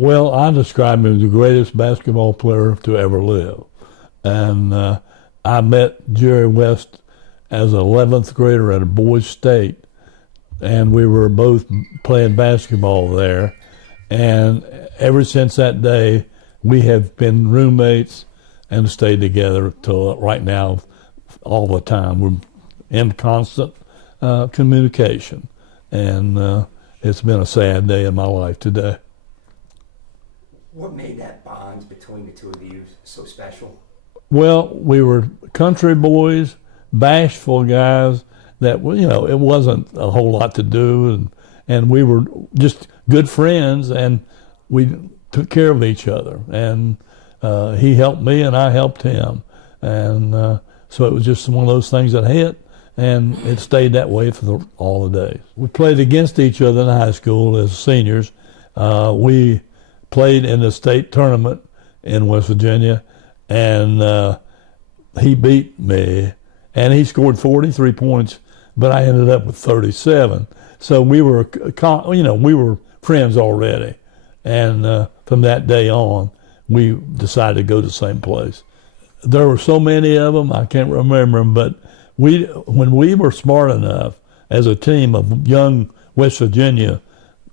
Well, I describe him as the greatest basketball player to ever live. And I met Jerry West as an 11th grader at a boys' state, and we were both playing basketball there. And ever since that day, we have been roommates and stayed together till right now, all the time. We're in constant communication, and it's been a sad day in my life today. What made that bond between the two of you so special? Well, we were country boys, bashful guys that, it wasn't a whole lot to do, and we were just good friends, and we took care of each other. And he helped me, and I helped him. And so it was just one of those things that hit, and it stayed that way for all the days. We played against each other in high school as seniors. We played in the state tournament in West Virginia, and he beat me, and he scored 43 points, but I ended up with 37. So we were, we were friends already, and from that day on, we decided to go to the same place. There were so many of them, I can't remember them, but when we were smart enough as a team of young West Virginia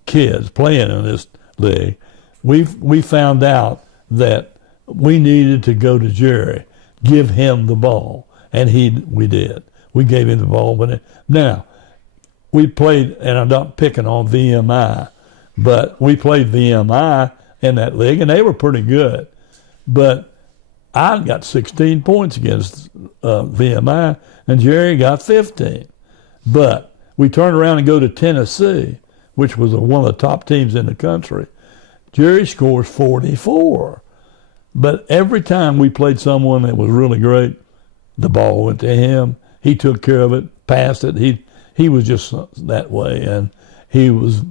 kids playing in this league, we found out that we needed to go to Jerry, give him the ball, and we did. We gave him the ball. Now, we played, and I'm not picking on VMI, but we played VMI in that league, and they were pretty good. But I got 16 points against VMI, and Jerry got 15. But we turned around and go to Tennessee, which was one of the top teams in the country. Jerry scores 44. But every time we played someone that was really great, the ball went to him. He took care of it, passed it. He was just that way. And as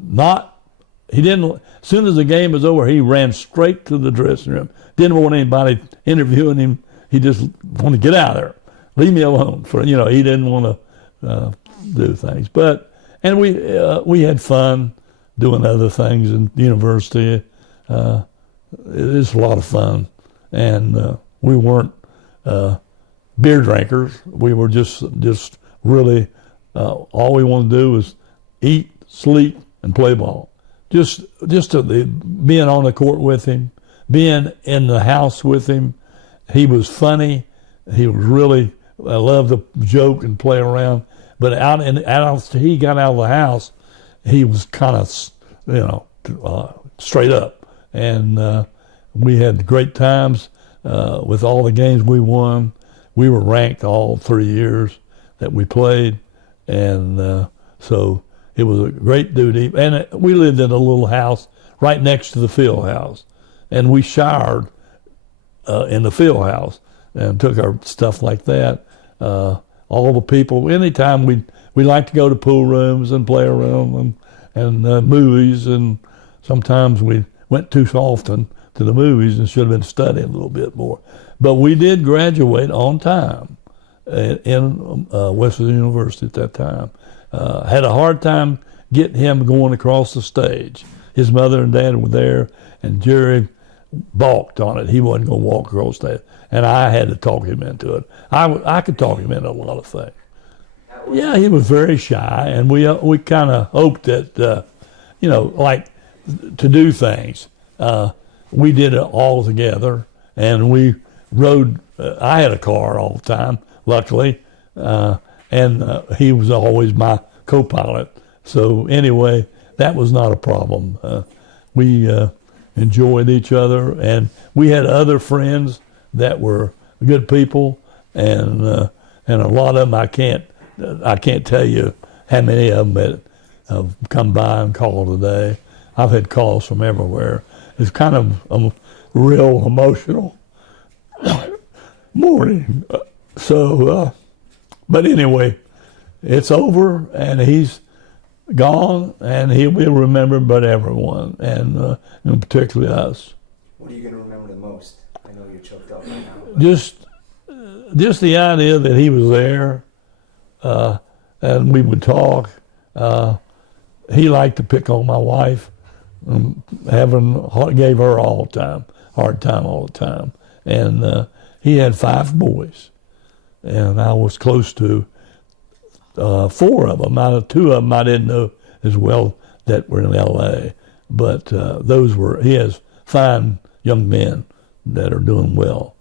soon as the game was over, he ran straight to the dressing room. Didn't want anybody interviewing him. He just wanted to get out of there. Leave me alone. He didn't want to do things. And we had fun doing other things in university. It was a lot of fun. And we weren't beer drinkers. We were just really, all we wanted to do was eat, sleep, and play ball. Just being on the court with him, being in the house with him. He was funny. He was really, I loved to joke and play around. But after he got out of the house, he was kind of, straight up. And we had great times with all the games we won. We were ranked all 3 years that we played. And so it was a great duty. And we lived in a little house right next to the field house. And we showered in the field house and took our stuff like that. All the people, anytime we liked to go to pool rooms and play around and movies, and sometimes we went too often to the movies and should have been studying a little bit more. But we did graduate on time in West Virginia University at that time. Had a hard time getting him going across the stage. His mother and dad were there, and Jerry balked on it. He wasn't going to walk across that, and I had to talk him into it. I could talk him into a lot of things. Yeah, he was very shy, and we kind of hoped that, like to do things. We did it all together, and we rode. I had a car all the time, luckily, and he was always my co-pilot. So anyway, that was not a problem. We enjoyed each other, and we had other friends that were good people, and a lot of them I can't tell you how many of them that have come by and called today. I've had calls from everywhere. It's kind of a real emotional morning. But anyway, it's over, and he's gone, and he will remember but everyone, and particularly us. What are you going to remember the most? I know you're choked up right now. Just the idea that he was there, and we would talk. He liked to pick on my wife, gave her hard time all the time. And he had 5 boys, and I was close to 4 of them. Out of 2 of them I didn't know as well that were in L.A., but he has fine young men that are doing well.